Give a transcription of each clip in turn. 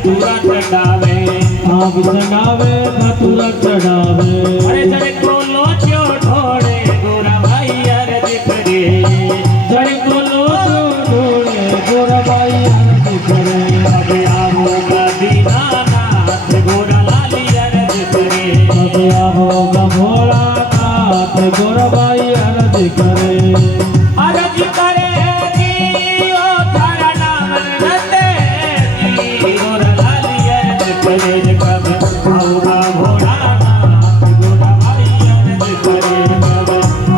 धतूरा चढ़ावे भांग चढ़ावे धतूरा चढ़ावे अरे जड़ को लोचो ढोड़े गोरा भाई अर्ज करे जड़ को लोचो ढोड़े गोरा भाई अर्ज करे अबे आओगा दीनानाथ गोरा लाली अर्ज करे अबे आओगा भोलानाथ गोरा भाई अर्ज करे अर्ज करे जी ओ थारा नाम रते जी गोरा लाली अर्ज करे कब आओगा भोलानाथ गोरा भाई अर्ज करे कब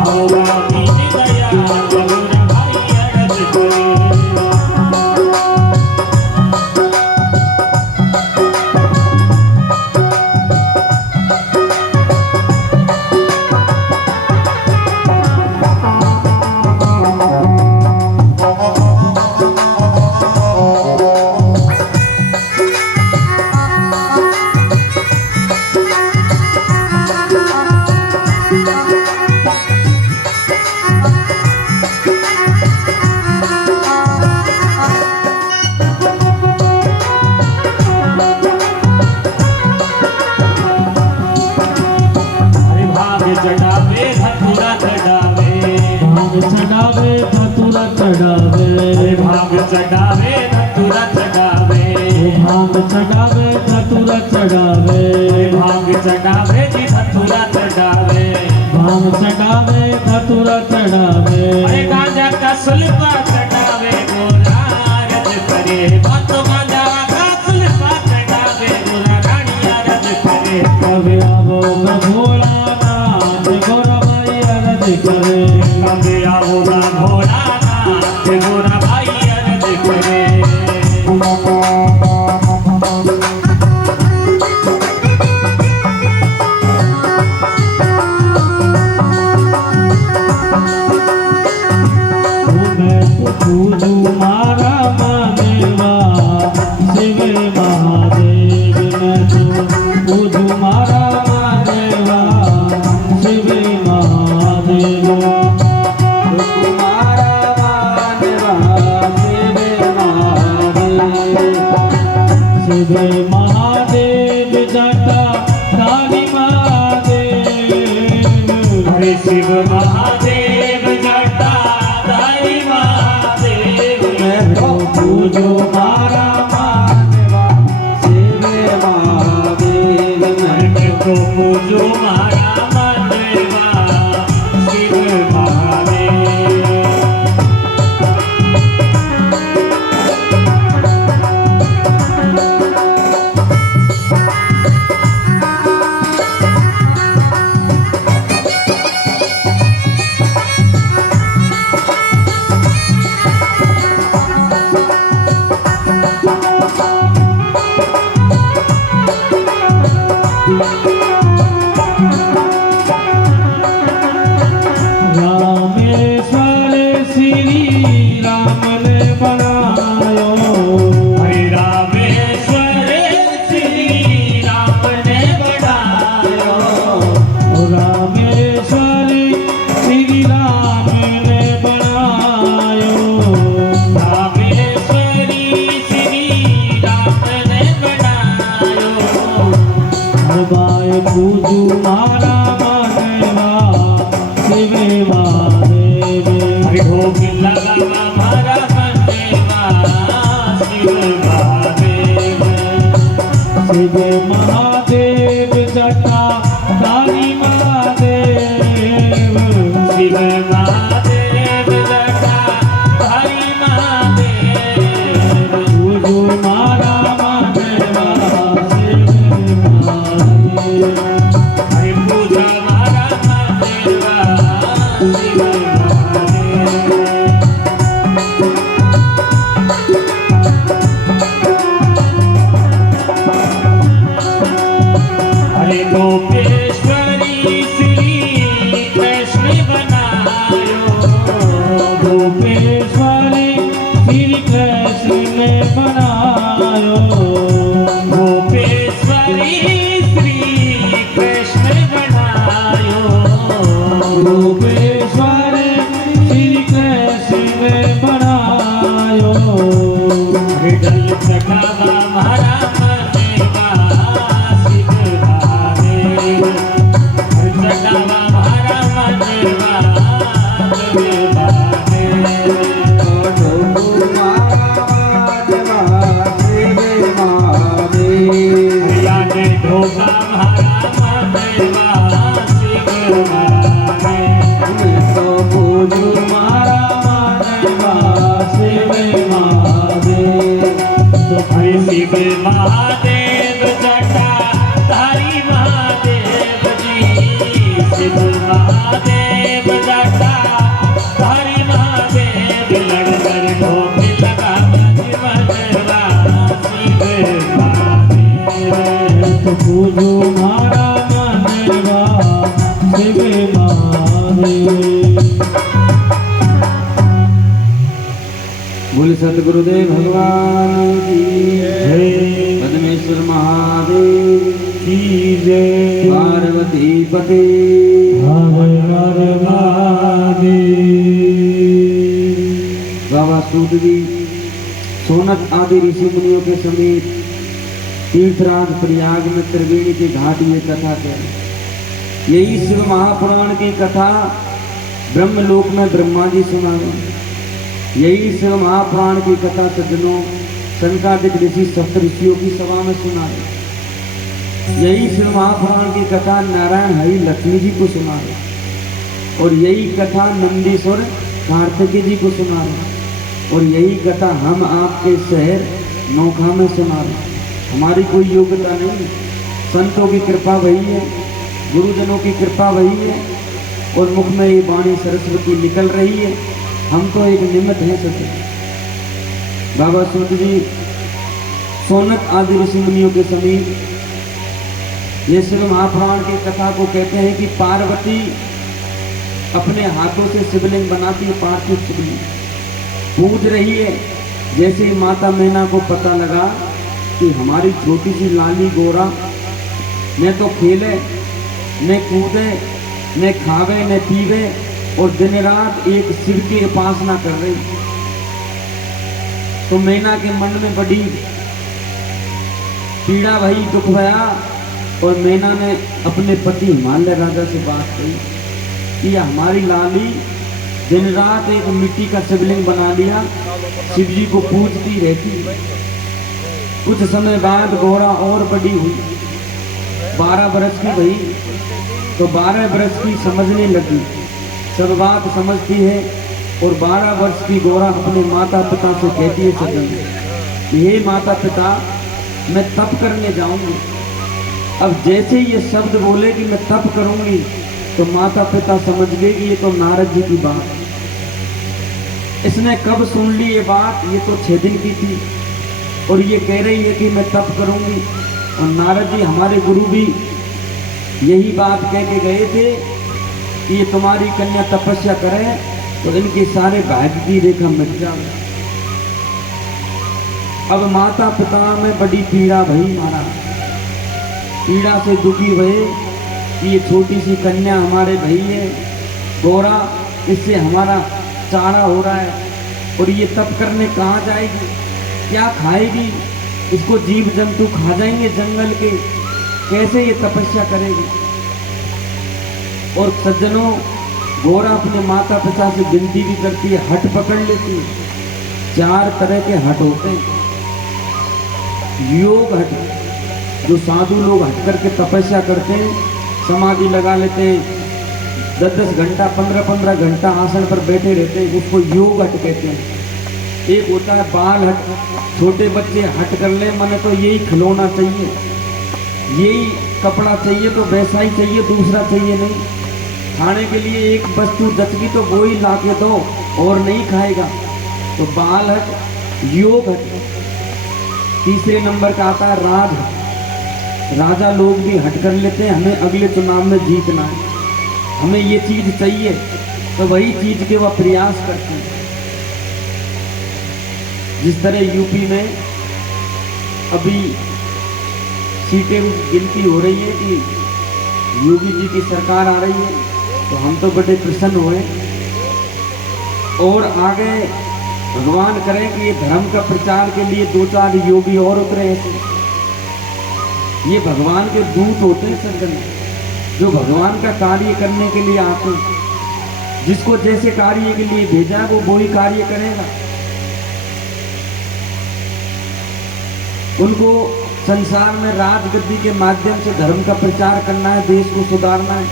आओगा दीन दयाल गोरा भाई अर्ज करे चढ़ावे धतूरा चढ़ावे भांग चढ़ावे धतूरा चढ़ावे भांग चढ़ावे धतूरा चढ़ावे भांग चढ़ावे धतूरा चढ़ावे भांग चढ़ावे जी धतूरा चढ़ावे भांग चढ़ावे धतूरा चढ़ावे अरे गांजा का सुल्फा चढ़ावे गोरा अर्ज करे बात गांजा का सुल्फा चढ़ावे गोरा रानी अर्ज करे कभी आओगा भोलानाथ गोरा भाई अर्ज करे कब आओगा भोलानाथ गोरा भाई अर्ज करे पूजू मारा महादेवा शिव महादेव मैं पूजू मारा महादेवा शिव महादेव मारा महादेवा शिव महादेव जटा काली महादेव हरे शिव महादेव जटा दाई महादेव पूजो मारा महादेवा शिव महादेव मैं तो पूजो मारा महादेवा शिव महादेव रामेश्वर श्री राम ने बनायो रामेश्वर श्री राम ने बनायो रामेश्वर श्री राम ने बनायो रामेश्वरी श्री राम ने बनायो हरबाय पूजू मारा महादेवा शिव महादेव हरि भोग लगावा मारा महादेवा शिव महादेव शिव महादेव जटा काली महादेव शिव महादेव जटा हरि महादेव पूजो मारा महादेवा शिव महादेव हरि पूजा मारा महादेवा शिव महादेव महादेव जटा धारी महादेव जी शिव महादेव जटा धारी महादेव लड़कर ढोक लगा बजवा शिव महादेव तो पूजो मारा मनवा शिव महादेव। बोले सतगुरुदेव भगवान की जय, पद्मेश्वर महादेव की जय, पार्वती पते हर हर महादेव। बाबा सूत जी सोनक आदि ऋषि मुनियों के समेत तीर्थराज प्रयाग में त्रिवेणी के घाट में कथा करें। यही शिव महापुराण की कथा ब्रह्मलोक में ब्रह्मा जी सुनाए। यही शिव महापुराण की कथा सज्जनों संकादिक ऋषि सप्त ऋषियों की सभा में सुनाए। यही शिव महापुराण की कथा नारायण हरि लक्ष्मी जी को सुनाए और यही कथा नंदीश्वर कार्तिकेय जी को सुनाए और यही कथा हम आपके शहर नौखा में सुना रहे। हमारी कोई योग्यता नहीं, संतों की कृपा वही है, गुरुजनों की कृपा वही है और मुख में ये वाणी सरस्वती निकल रही है। हम तो एक निमित्त हैं सत्य। बाबा सूत जी सोनक आदि ऋषि मुनियों के समीप ये शिव महापुराण की कथा को कहते हैं कि पार्वती अपने हाथों से शिवलिंग बनाती है, पार्थिव शिवलिंग पूज रही है। जैसे ही माता मैना को पता लगा कि हमारी छोटी सी लाली गोरा न तो खेले न कूदे न खावे न पीवे और दिन रात एक शिव की उपासना कर रही, तो मैना के मन में बड़ी पीड़ा भई, दुख भया और मैना ने अपने पति हिमालय राजा से बात कही कि हमारी लाली दिन रात एक मिट्टी का शिवलिंग बना लिया, शिव जी को पूजती रहती। कुछ समय बाद गोरा और बड़ी हुई, 12 बरस की भई, तो 12 बरस की समझने लगी, सब बात समझती है और 12 वर्ष की गोरा अपने माता पिता से कहती है सजन, हे माता पिता मैं तप करने जाऊंगी। अब जैसे ये शब्द बोले कि मैं तप करूंगी तो माता पिता समझ गए कि ये तो नारद जी की बात। इसने कब सुन ली ये बात, ये तो 6 दिन की थी और ये कह रही है कि मैं तप करूंगी। और नारद जी हमारे गुरु भी यही बात कह के गए थे कि ये तुम्हारी कन्या तपस्या करे तो इनके सारे भाग्य की रेखा मिट जाए। अब माता पिता में बड़ी पीड़ा भई, मारा पीड़ा से दुखी भये कि ये छोटी सी कन्या हमारे भई है गोरा, इससे हमारा चारा हो रहा है और ये तप करने कहाँ जाएगी, क्या खाएगी, इसको जीव जंतु खा जाएंगे जंगल के, कैसे ये तपस्या करेगी। और सज्जनों गोरा अपने माता पिता से विनती भी करती है, हट पकड़ लेती है। 4 तरह के हट होते हैं। योग हट, जो साधु लोग हट करके तपस्या करते हैं, समाधि लगा लेते हैं, 10-10 घंटा 15-15 घंटा आसन पर बैठे रहते हैं, उसको योग हट कहते हैं। एक होता है बाल हट, छोटे बच्चे हट कर ले, मैंने तो यही खिलौना चाहिए, यही कपड़ा चाहिए तो वैसा ही चाहिए, दूसरा चाहिए नहीं। खाने के लिए एक वस्तु जचगी तो वो ही ला के दो और नहीं खाएगा, तो बाल हट, योग हट। तीसरे नंबर का आता है राज हट। राजा लोग भी हट कर लेते हैं, हमें अगले चुनाव में जीतना है, हमें ये चीज चाहिए, तो वही चीज के वह प्रयास करते हैं। जिस तरह यूपी में अभी सीटें गिनती हो रही है कि योगी जी की सरकार आ रही है, तो हम तो बड़े प्रसन्न हुए और आगे भगवान करें कि ये धर्म का प्रचार के लिए 2-4 योगी और उतरे ऐसे। ये भगवान के दूत होते हैं सज्जन, जो भगवान का कार्य करने के लिए आते हैं। जिसको जैसे कार्य के लिए भेजा है वो वही कार्य करेगा। उनको संसार में राजगद्दी के माध्यम से धर्म का प्रचार करना है, देश को सुधारना है,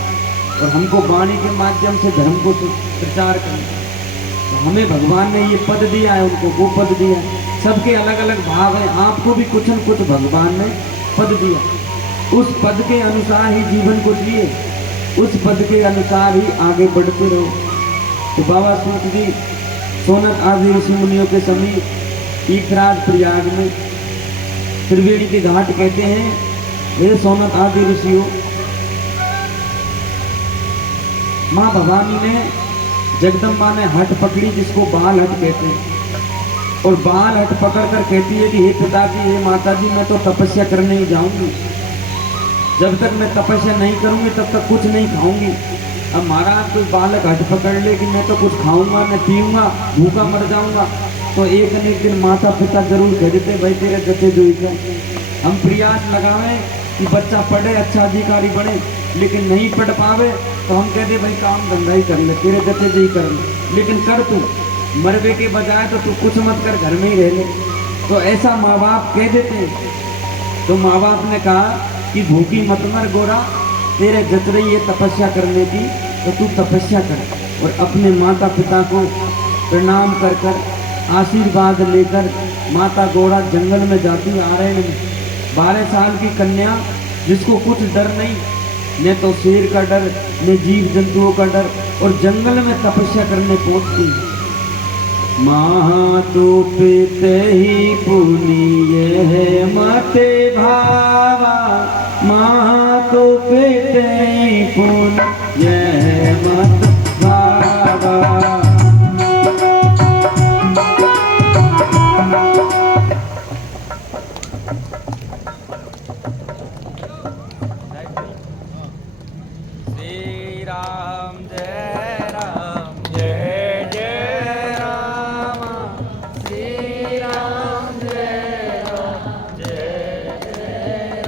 और हमको वाणी के माध्यम से धर्म को प्रचार करना है। तो हमें भगवान ने ये पद दिया है, उनको वो पद दिया है। सबके अलग अलग भाव हैं। आपको भी कुछ न कुछ भगवान ने पद दिया, उस पद के अनुसार ही जीवन को जिए, उस पद के अनुसार ही आगे बढ़ते रहो। तो बाबा सूत जी सोनक आदि ऋषि मुनियों के समीप तीर्थराज प्रयाग में त्रिवेणी के घाट कहते हैं, हे सोनक आदि ऋषियों, माँ भवानी ने जगदम्बा ने हट पकड़ी जिसको बाल हट कहते हैं, और बाल हट पकड़ कर कहती है कि हे पिताजी, हे माताजी, मैं तो तपस्या करने ही जाऊंगी, जब तक मैं तपस्या नहीं करूंगी तब तक कुछ नहीं खाऊंगी। अब महाराज कोई बालक हट पकड़ ले कि मैं तो कुछ खाऊंगा न पीऊंगा, भूखा मर जाऊंगा, तो एक न एक दिन माता पिता जरूर कह देते, भाई तेरे जते जो है। हम प्रयास लगावें कि बच्चा पढ़े, अच्छा अधिकारी बने, लेकिन नहीं पढ़ पावे तो हम कह दे भाई काम धंधा ही कर ले, तेरे जते जो ही कर ले, लेकिन कर तू, मरवे के बजाय तो तू कुछ मत कर, घर में ही रह ले। तो ऐसा माँ बाप कह देते हैं। तो माँ बाप ने कहा कि भूखी मत मर गोरा, तेरे जच रही है तपस्या करने की, तो तू तपस्या कर। और अपने माता पिता को प्रणाम कर कर आशीर्वाद लेकर माता गौड़ा जंगल में जाती आरण्य में। 12 साल की कन्या जिसको कुछ डर नहीं, न तो शेर का डर, न जीव जंतुओं का डर, और जंगल में तपस्या करने पहुंचती। माँ तो पिते ही पुनीय है मते भावा, माँ तो पिते ही पुनीय है मत भावा। श्री राम जय राम जय जय राम, श्री राम जय राम जय जय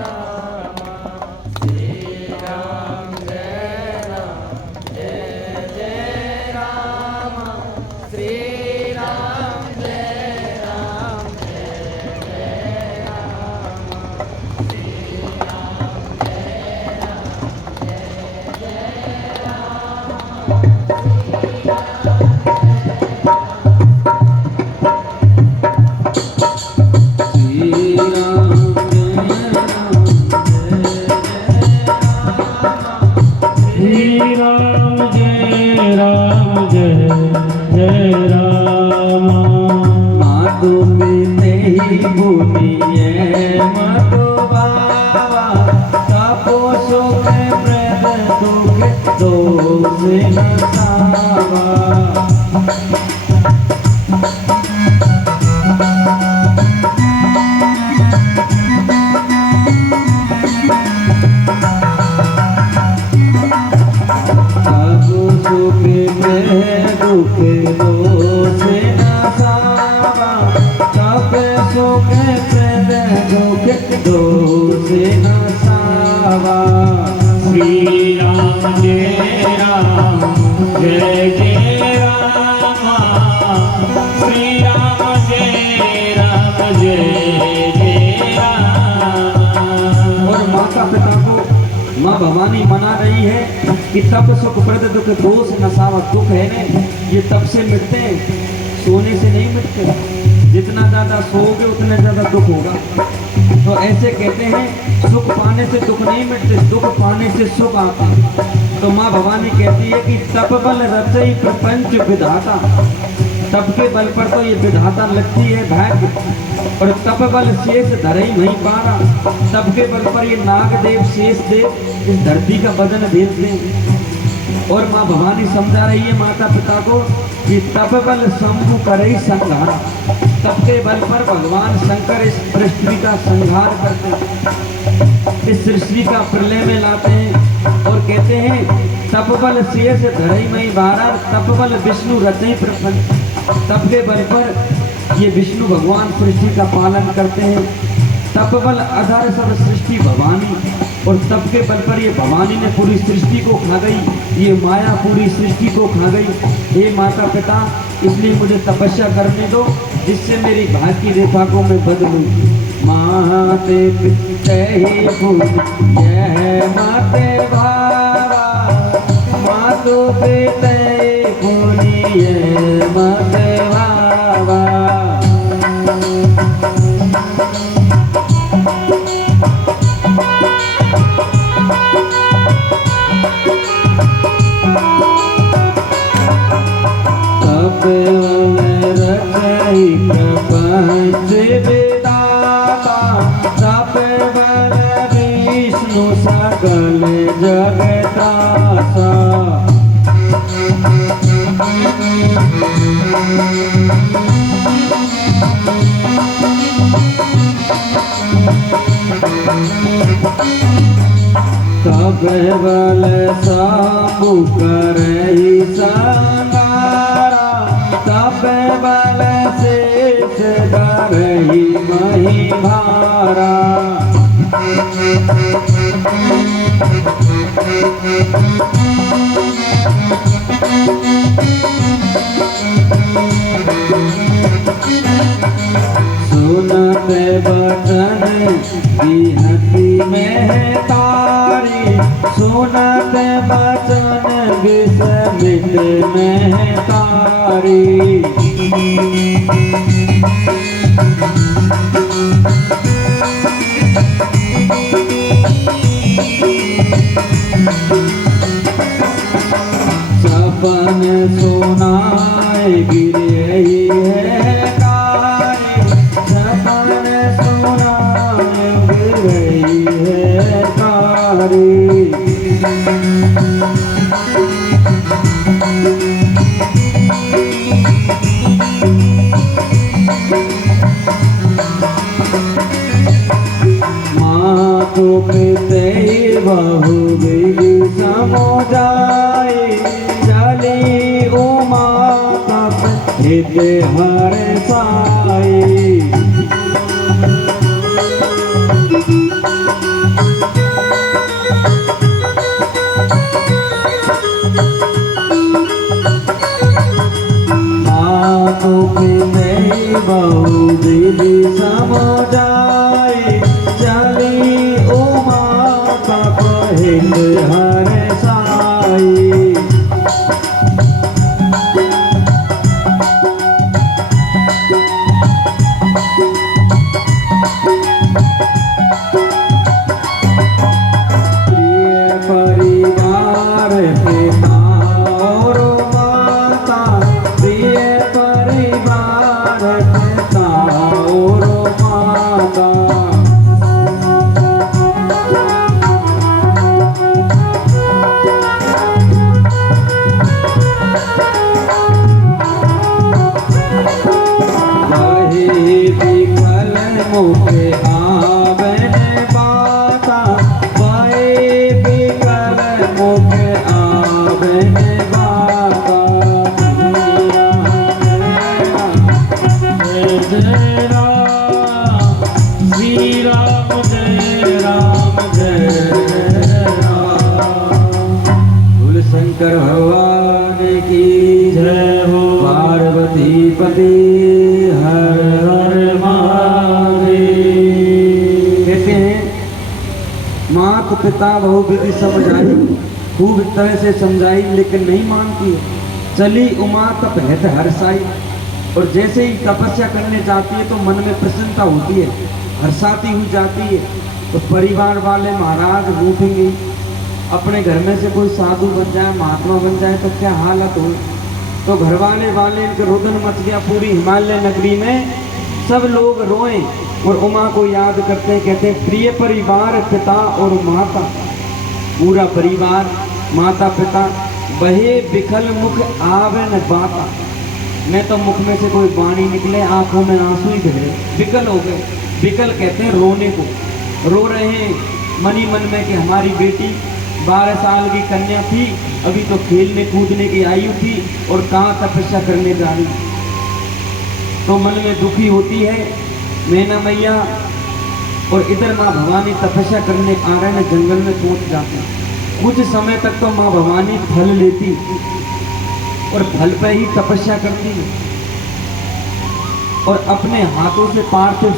राम। और माता पिता को माँ भवानी मना रही है कि तप सुख प्रद दुख दोष नसावत दुख है ने, ये तप से मिटते हैं, सोने से नहीं मिटते। जितना ज्यादा सोओगे उतना ज्यादा दुख होगा। तो ऐसे कहते हैं सुख पाने से दुख नहीं मिटते, दुख पाने से सुख आता। तो माँ भवानी कहती है कि तप बल रचई प्रपंच विधाता, तप के बल पर तो ये विधाता लगती है भाग्य, और तप बल शेष धरई नहीं पारा, तप के बल पर ये नागदेव शेष देव इस धरती का वजन भेजते हैं। और माँ भवानी समझा रही है माता पिता को कि तप बल शंभु करई संहारा, तप के बल पर भगवान शंकर इस सृष्टि का संहार करते हैं, इस सृष्टि का प्रलय में लाते हैं। और कहते हैं तप बल शेष धरई मई बारा, तप बल विष्णु रचई प्रपंच, तप के बल पर ये विष्णु भगवान सृष्टि का पालन करते हैं। तप बल आधार सब सृष्टि भवानी, और तप के बल पर ये भवानी ने पूरी सृष्टि को खा गई, ये माया पूरी सृष्टि को खा गई। हे माता पिता, इसलिए मुझे तपस्या करने दो जिससे मेरी भाग्य की रेखा को मैं बदलूं। माते पिते यह माते भावा, मातो पिते पुनिय माते भावा। जग त्रासा। तब बल सामु करहि संगारा, तब बल शेष धरहि मही भारा। सुनत बचन बिहती में तारी, सुनत बचन विस्मित में तारी। सपन सुनाए गिरहि है कारी, सपन सुनाए गिरहि है कारी। मातु पिते बहु विधि समुदाय, चली उमा तप हित हर साई। मातु पिते बहु विधि समुदाय, चली उमा तप हित हर साई। प्रिय परिवार पिता और माता, प्रिय परिवार पिता और माता। वही विकल मुख आवन बाता, वही विकल मुख आवन बाता। जय राम श्री राम, जय राम जय राम। बोल शंकर भगवान की जय हो। पार्वती पति हर हर महादेव। कहते हैं मात पिता बहु विधि समझाई, खूब तरह से समझाई लेकिन नहीं मानती है। चली उमा तप हित हर साई, और जैसे ही तपस्या करने जाती है तो मन में प्रसन्नता होती है, हर्षाती हुई जाती है। तो परिवार वाले महाराज रूठेंगे, अपने घर में से कोई साधु बन जाए, महात्मा बन जाए तो क्या हालत हो। तो घर वाले इनके रुदन मच गया पूरी हिमालय नगरी में, सब लोग रोए और उमा को याद करते हैं। कहते हैं प्रिय परिवार पिता और माता, पूरा परिवार माता पिता। बहे बिखल मुख आवन बाता, मैं तो मुख में से कोई वाणी निकले, आंखों में आंसू ही गिरे, बिकल हो गए। बिकल कहते हैं रोने को, रो रहे हैं मनी मन में कि हमारी बेटी 12 साल की कन्या थी, अभी तो खेलने कूदने की आयु थी और कहाँ तपस्या करने जा रही। तो मन में दुखी होती है मैना मैया, और इधर माँ भवानी तपस्या करने आ रहे हैं, जंगल में पहुंच जाते हैं। कुछ समय तक तो माँ भवानी फल लेती और फल पे ही तपस्या करती है और अपने हाथों से पार्थिव